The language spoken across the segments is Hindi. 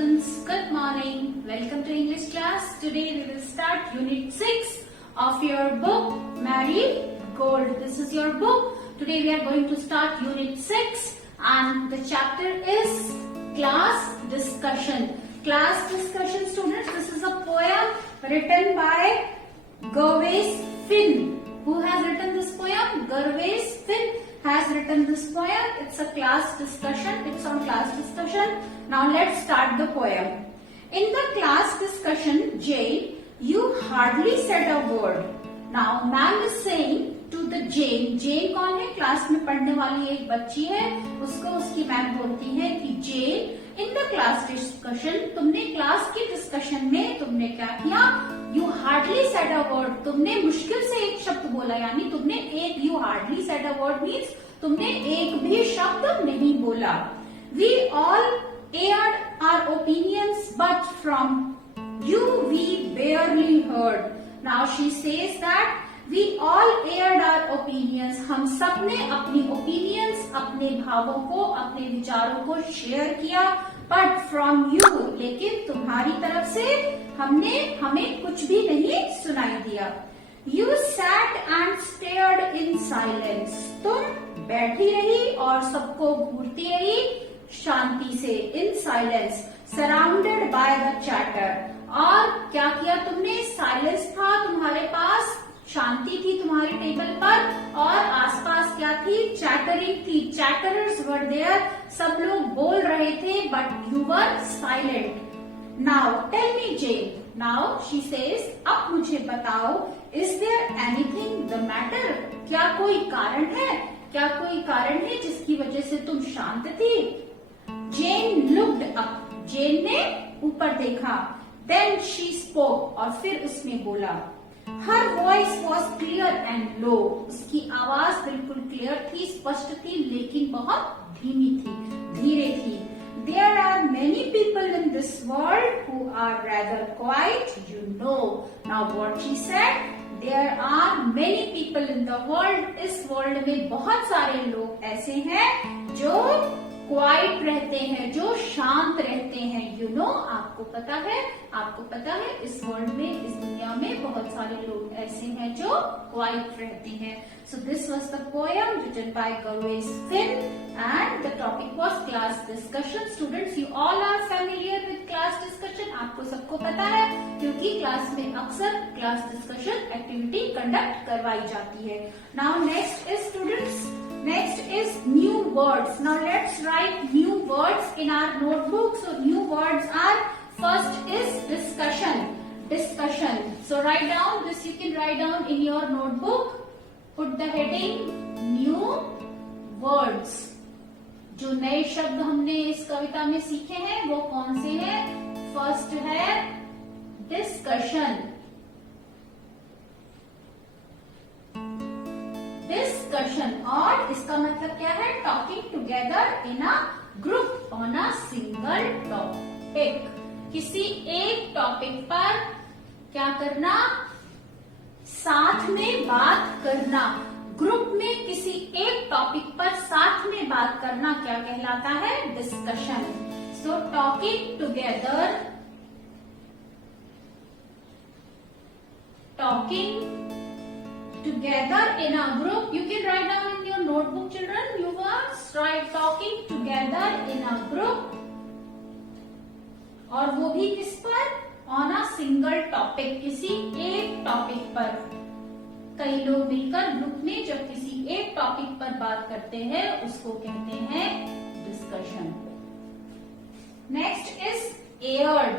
students, good morning. Welcome to English class. Today we will start Unit 6 of your book, Mary Gold. This is your book. Today we are going to start Unit 6 and the chapter is Class Discussion. Class Discussion, students, this is a poem written by Gervase Finn. Who has written this poem? Gervase Finn has written this poem. It's a class discussion. It's on class discussion. Now let's start the poem. In the class discussion, Jane, you hardly said a word. Now ma'am is saying to the Jane. Jane कौन है? क्लास में पढ़ने वाली एक बच्ची है. उसको उसकी मैम बोलती है कि Jane, in the class discussion, तुमने क्लास की डिस्कशन में तुमने क्या किया? You hardly said a word. तुमने मुश्किल से एक शब्द बोला, यानी तुमने एक you hardly said a word means तुमने एक भी शब्द नहीं बोला. We all aired our opinions, but from you we barely heard. Now she says that we all aired our opinions. हम सब ने अपनी opinions, अपने भावों को, अपने विचारों को शेयर किया. But from you, लेकिन तुम्हारी तरफ से हमें कुछ भी नहीं सुनाई दिया. You sat and stared in silence. तुम बैठी रही और सबको घूरती रही शांति से. In silence, surrounded by the chatter. और क्या किया तुमने? साइलेंस था तुम्हारे पास, शांति थी तुम्हारे टेबल पर और आसपास क्या थी? चैटरिंग थी. Chatterers were there. सब लोग बोल रहे थे but you were silent. Now tell me Jane. Now she says, अब मुझे बताओ, is there anything the matter? क्या कोई कारण है? क्या कोई कारण है जिसकी वजह से तुम शांत थी? जेन लुक्ड अप. जेन ने ऊपर देखा. Then she spoke. और फिर उसने बोला. Her voice was clear and low. उसकी आवाज बिल्कुल क्लियर थी, स्पष्ट थी, लेकिन बहुत धीमी थी, धीरे थी. There are many people in this world who are rather quiet, you know. Now what she said? There are many people in the world. इस वर्ल्ड में बहुत सारे लोग ऐसे हैं जो क्वाइट रहते हैं, जो शांत रहते हैं. यू नो, आपको पता है इस वर्ल्ड में, इस दुनिया में बहुत सारे लोग ऐसे हैं जो क्वाइट रहते हैं. So this was the poem written by Gervase Finn and the topic was class discussion. Students, you all are familiar with class discussion. आपको सबको पता है क्योंकि क्लास में अक्सर क्लास डिस्कशन एक्टिविटी कंडक्ट करवाई जाती है. Now next is students, next is new words. Now let's write new words in our notebook. So new words are, first is discussion. Discussion. So write down this, you can write down in your notebook. Put the heading new words. जो नए शब्द हमने इस कविता में सीखे हैं वो कौन से हैं? फर्स्ट है डिस्कशन. डिस्कशन, और इसका मतलब क्या है? Talking together in a group on a single topic. किसी एक टॉपिक पर क्या करना? साथ में बात करना. ग्रुप में किसी एक टॉपिक पर साथ में बात करना क्या कहलाता है? Discussion. So talking together, talking together in a group. You can write down in your notebook, children. You must write talking together in a group. और वो भी किस पर? On a single topic. किसी एक टॉपिक पर. कई लोग मिलकर ग्रुप में जब किसी एक टॉपिक पर बात करते हैं उसको कहते हैं discussion. Next is aired.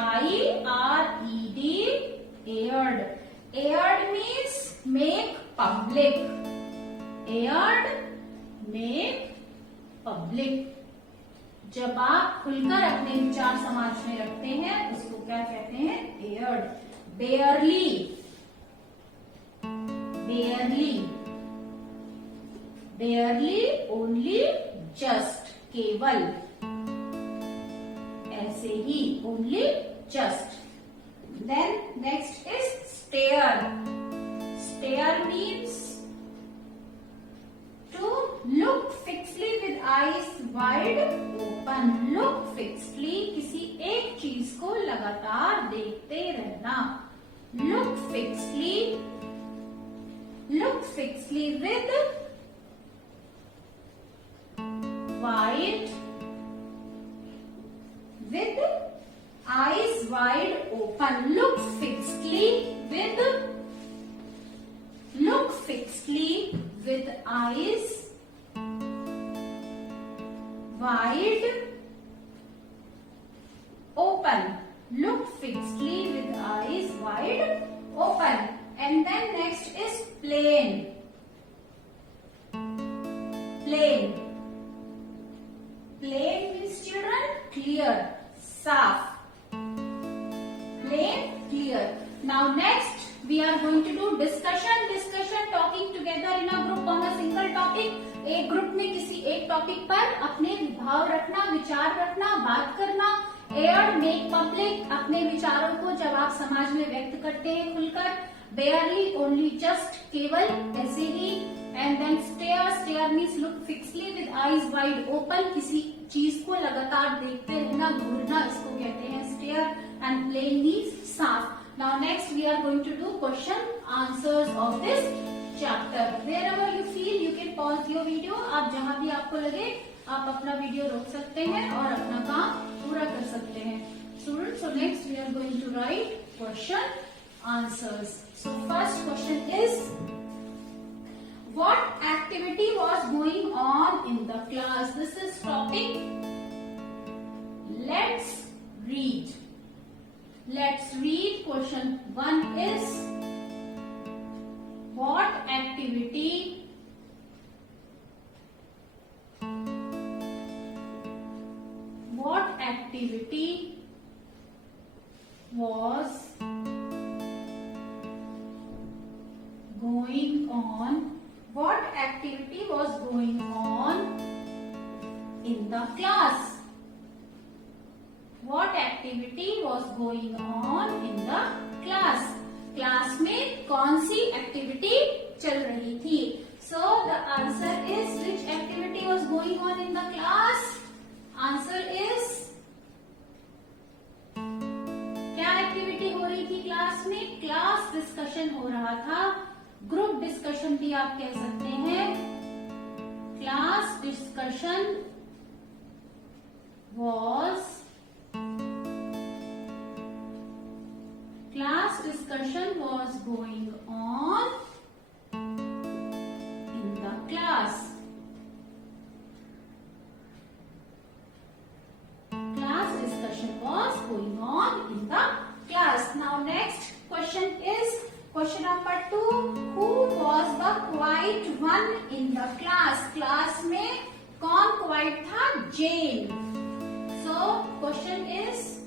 AIRED. Aired. Aired means make public. Aired, make public. जब आप खुलकर अपने विचार समाज में रखते हैं उसको क्या कहते हैं? Aired. Barely. Barely. Barely, only, just, केवल, ऐसे ही, only, just. Then next is stare. Stare means to to look fixedly with eyes wide open. Look fixedly, किसी एक चीज को लगातार देखते रहना. Look fixedly with eyes wide open. Look fixedly with eyes wide open. Look fixedly with eyes wide open. And then next is plain. Plain means children clear, साफ. Plain, clear. Now next we are going to do discussion. Talking together in a group on a single topic. एक ग्रुप में किसी एक टॉपिक पर अपने भाव रखना, विचार रखना, बात करना. एयर मेक पब्लिक, अपने विचारों को जब आप समाज में व्यक्त करते हैं खुलकर. बेयरली, ओनली, जस्ट, केवल, ऐसे ही. And then stare means look fixly with eyes wide open, किसी चीज को लगातार देखते रहना, घूरना, इसको कहते हैं स्टेयर. एंड प्लेन मीन्स साफ. Now next we are going to do question answers of this chapter. Wherever you feel you can pause your video. आप जहाँ भी आपको लगे आप अपना वीडियो रोक सकते हैं और अपना काम पूरा कर सकते हैं. Students, so next we are going to write question answers. So first question is, what activity was going on in the class? This is topic. Let's read. Question 1 is, what activity was going on? What activity was going on in the class? What activity was going on in the class? Class में कौन सी एक्टिविटी चल रही थी? So the answer is, which activity was going on in the class? Answer is, क्या एक्टिविटी हो रही थी क्लास में? क्लास डिस्कशन हो रहा था. ग्रुप डिस्कशन भी आप कह सकते हैं. Class discussion was going on in the class. Class discussion was going on in the class. Now next question is question number 2. Who was the quiet one in the class? Class में कौन quiet था? Jane. So question is,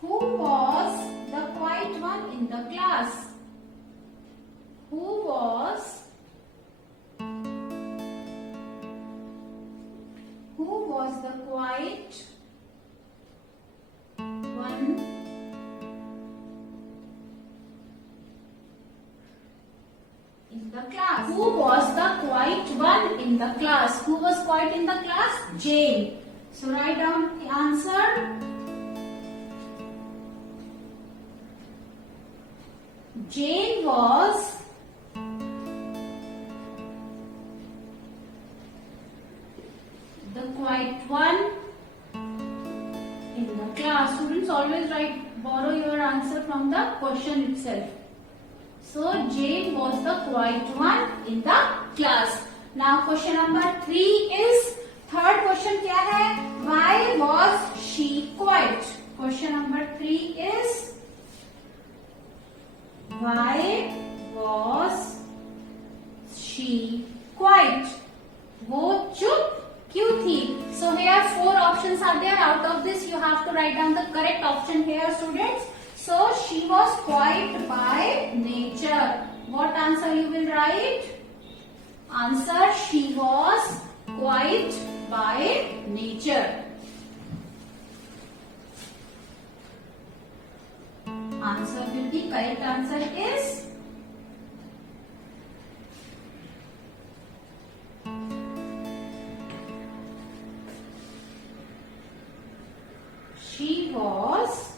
who was the quiet one in the class? Who was the quiet one in the class? Who was the quiet one in the class? Who was quiet in the class? Jane. So write down the answer. Jane was the quiet one in the class. Students, always borrow your answer from the question itself. So Jane was the quiet one in the class. Now question number 3 is, third question क्या है? Why was she quiet? Question number 3 is, why was she quiet? वो चुप क्यों थी? So here 4 options are there. Out of this you have to write down the correct option here, students. So she was quiet by nature. What answer you will write? Answer, she was quiet by nature. Answer will be, correct answer is She was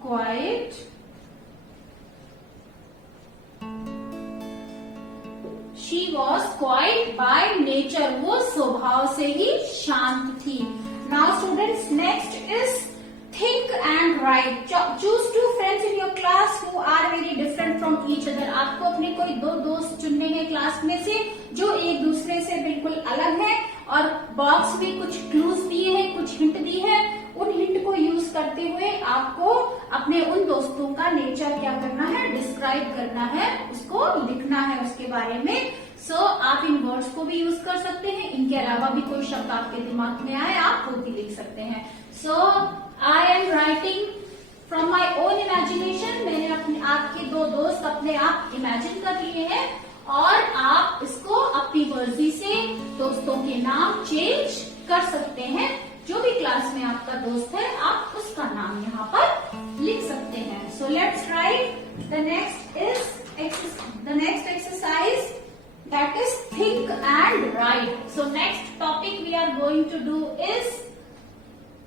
quiet. She was quiet by nature. वो स्वभाव से ही शांत थी. Now students, next is think and write. Choose two friends in your class who are very different from each other. आपको अपने कोई दो दोस्त चुनने हैं क्लास में से जो एक दूसरे से बिल्कुल अलग है, और बॉक्स में कुछ क्लूज दिए हैं, कुछ हिंट दी है. उन हिंट को यूज करते हुए आपको अपने उन दोस्तों का नेचर क्या करना है, डिस्क्राइब करना है, उसको लिखना है उसके बारे में. सो आप इन वर्ड्स को भी यूज कर सकते हैं. इनके अलावा भी कोई शब्द आपके दिमाग में आए आप वो भी लिख सकते हैं. So I am writing from my own imagination. मैंने अपने आपके दो दोस्त अपने आप इमेजिन कर लिए हैं, और आप इसको अपनी मर्जी से दोस्तों के नाम चेंज कर सकते हैं. जो भी क्लास में आपका दोस्त है आप उसका नाम यहाँ पर लिख सकते हैं. So let's write the next exercise, that is think and write. So next topic we are going to do is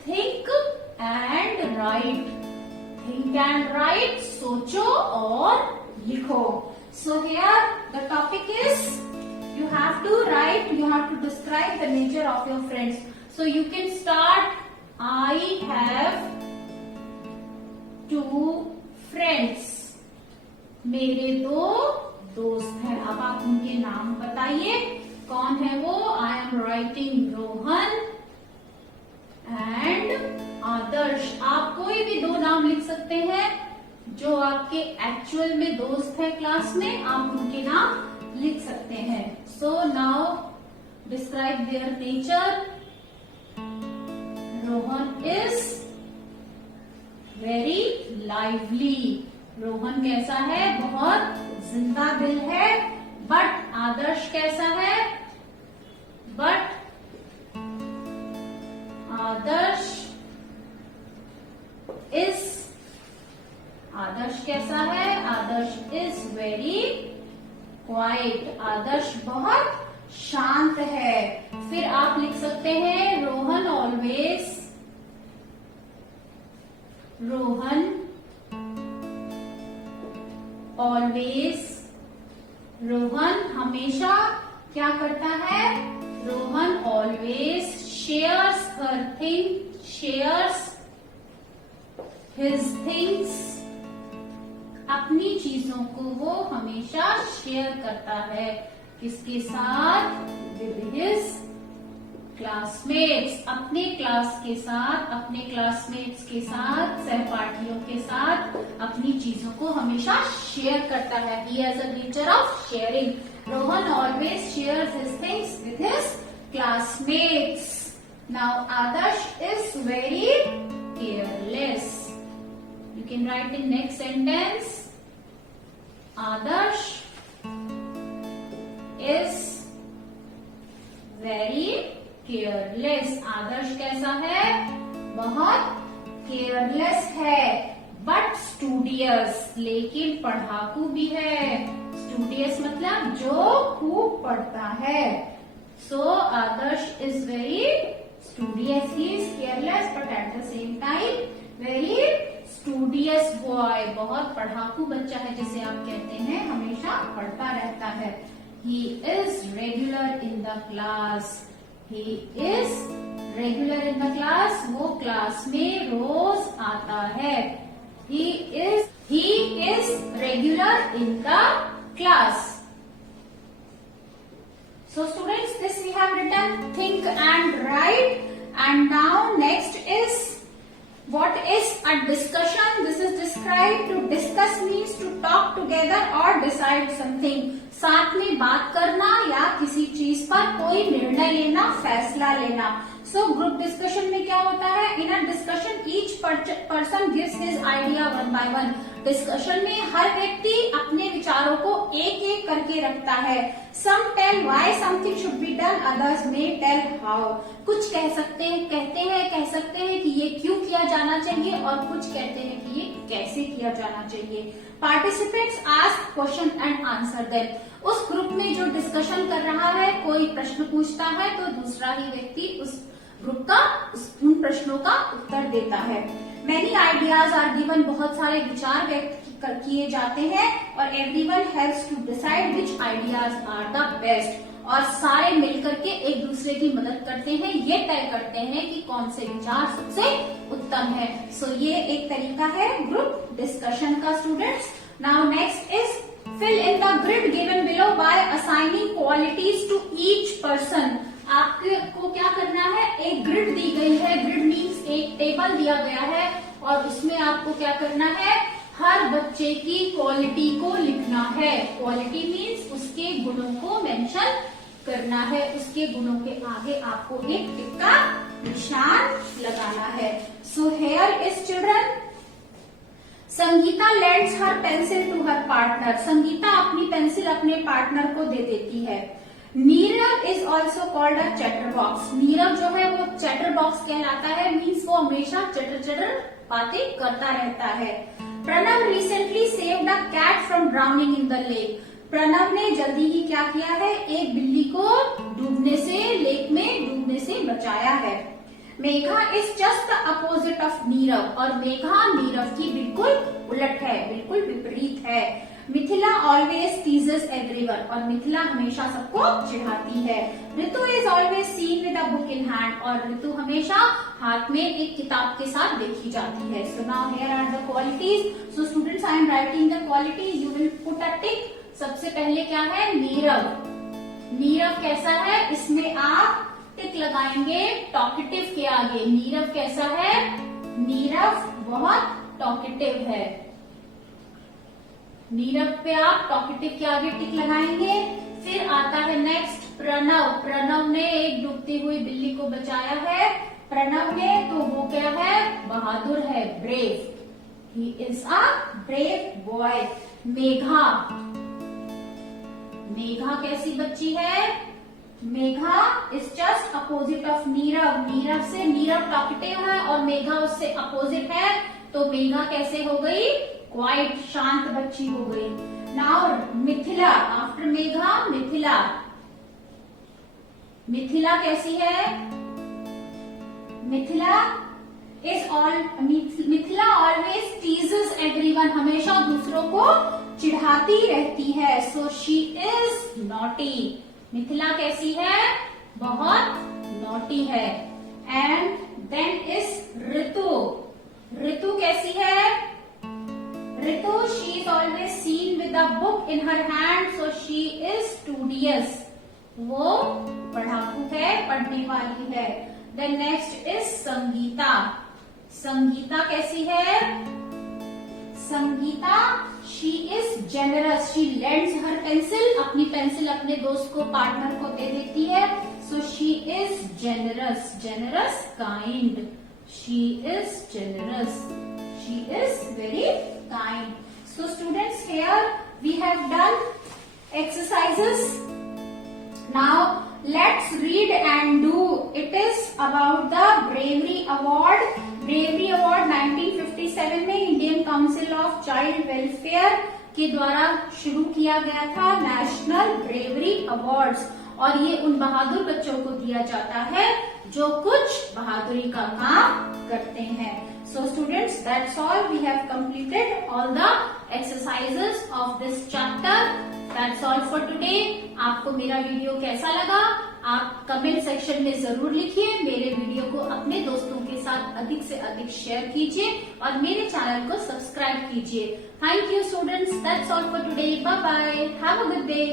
think and write. Think and write, सोचो और लिखो. So here the topic is you have to write, you have to describe the nature of your friends. So you can start, I have two friends. मेरे दो दोस्त हैं. अब आप उनके नाम बताइए कौन है वो. I am writing Rohan and Adarsh. आप कोई भी दो नाम लिख सकते हैं जो आपके एक्चुअल में दोस्त है क्लास में, आप उनके नाम लिख सकते हैं. So now describe their nature. Rohan is very lively. Rohan कैसा है, बहुत जिंदा दिल है. बट आदर्श कैसा है, बट आदर्श कैसा है, आदर्श इज वेरी क्वाइट. आदर्श बहुत शांत है. फिर आप लिख सकते हैं रोहन ऑलवेज. रोहन हमेशा क्या करता है, Rohan always shares his things. अपनी चीजों को वो हमेशा शेयर करता है. किसके साथ, विद हिज क्लासमेट्स. अपने क्लास के साथ, अपने क्लासमेट्स के साथ, सहपाठियों के साथ अपनी चीजों को हमेशा शेयर करता है. He has a nature of sharing. Rohan always shares his things with his classmates. Now Adarsh is very careless. You can write in next sentence, Adarsh is very careless. आदर्श कैसा है, बहुत केयरलेस है. बट स्टूडियस, लेकिन पढ़ाकू भी है. स्टूडियस मतलब जो खूब पढ़ता है. So Adarsh is very studious. He is careless but at the same time very studious boy. बहुत पढ़ाकू बच्चा है जिसे आप कहते हैं, हमेशा पढ़ता रहता है. He is regular in the class. He is regular in the class. वो क्लास में रोज आता है. He is regular in the class. So students, this we have written think and write. And now next is what is a discussion. This is described. To discuss means to talk together or decide something. साथ में बात करना या किसी चीज पर कोई निर्णय लेना, फैसला लेना. सो ग्रुप डिस्कशन में क्या होता है, in a discussion each person gives his idea one by one. Discussion में हर व्यक्ति अपने विचारों को एक एक करके रखता है. Some tell why something should be done, others may tell how. कुछ कह सकते हैं कि ये क्यों किया जाना चाहिए, और कुछ कहते हैं कि ये कैसे किया जाना चाहिए. Participants ask question and answer them. उस ग्रुप में जो डिस्कशन कर रहा है, कोई प्रश्न पूछता है तो दूसरा ही व्यक्ति उस ग्रुप का उन प्रश्नों का उत्तर देता है। Many ideas are given, बहुत सारे विचार व्यक्त किए जाते हैं और everyone helps to decide which ideas are the best, और सारे मिलकर के एक दूसरे की मदद करते हैं, ये तय करते हैं कि कौन से विचार सबसे उत्तम है। सो ये एक तरीका है ग्रुप डिस्कशन का students. Now next is fill in the grid given below by assigning qualities to each person। आपको क्या करना है, एक ग्रिड दी गई है, ग्रिड मीन्स एक टेबल दिया गया है और उसमें आपको क्या करना है, हर बच्चे की क्वालिटी को लिखना है। क्वालिटी मीन्स उसके गुणों को मेंशन करना है, उसके गुणों के आगे आपको एक टिक का निशान लगाना है। So here is children, Sangeeta lends her pencil to her partner. Sangeeta अपनी पेंसिल अपने पार्टनर को दे देती है। Nirav is also called a chatter box. Nirav जो है वो चैटर बॉक्स कहलाता है, मीन्स वो हमेशा चटर चटर बातें करता रहता है। Pranav recently saved a cat from drowning in the lake. Pranav ने जल्दी ही क्या किया है, एक बिल्ली को डूबने से, लेक में डूबने से बचाया है। Megha is just the opposite of Nirav, और मेघा नीरव की बिल्कुल उलट है, बिल्कुल विपरीत है। मिथिला ऑलवेज टीजेस एवरीवन, और मिथिला हमेशा सबको चिढ़ाती है। Ritu is always seen with a book in hand, और ऋतु हमेशा हाथ में एक किताब के साथ देखी जाती है। So now here are the qualities. So students, I am writing the qualities, you will put a tick. सबसे पहले क्या है, नीरव। नीरव कैसा है, इसमें आप टिक लगाएंगे टॉकेटिव के आगे। नीरव कैसा है, नीरव बहुत टॉकेटिव है। नीरव पे आप टॉकेटिव के आगे टिक लगाएंगे। फिर आता है नेक्स्ट प्रणव। प्रणव ने एक डूबती हुई बिल्ली को बचाया है। प्रणव ने, तो वो क्या है, बहादुर है, brave. He is a brave boy. Megha, Megha कैसी बच्ची है, Megha is just opposite of Nirav. Nirav से, नीरव टॉकेटिव है और मेघा उससे अपोजिट है, तो मेघा कैसे हो गई, क्वाइट, शांत बच्ची हो गई। Now Mithila, after Megha Mithila. मिथिला कैसी है, Mithila is Mithila always teases everyone, हमेशा दूसरों को चिढ़ाती रहती है। So she is naughty. Mithila कैसी है, बहुत नॉटी है। And then is Ritu. Ritu कैसी है, Ritu she is always seen with a book in her hand, so she is studious. वो पढ़ाकू है, पढ़ने वाली है। Then next is Sangeeta. Sangeeta कैसी है, Sangeeta she is generous. She lends her pencil, अपनी पेंसिल अपने दोस्त को, पार्टनर को दे देती है। So she is generous, generous kind. She is generous, she is very kind. So students, here we have done exercises. Now let's read and do. It is about the Bravery Award. Bravery Award 1957 में Indian council of child welfare के द्वारा शुरू किया गया था, नेशनल ब्रेवरी अवार्ड्स, और ये उन बहादुर बच्चों को दिया जाता है जो कुछ बहादुरी का काम करते हैं। So students, that's all. We have completed all the exercises of this chapter. That's all for today. आपको मेरा वीडियो कैसा लगा, आप कमेंट सेक्शन में जरूर लिखिए। मेरे वीडियो को अपने दोस्तों के साथ अधिक से अधिक शेयर कीजिए और मेरे चैनल को सब्सक्राइब कीजिए। Thank you students. That's all for today. Bye bye. Have a good day.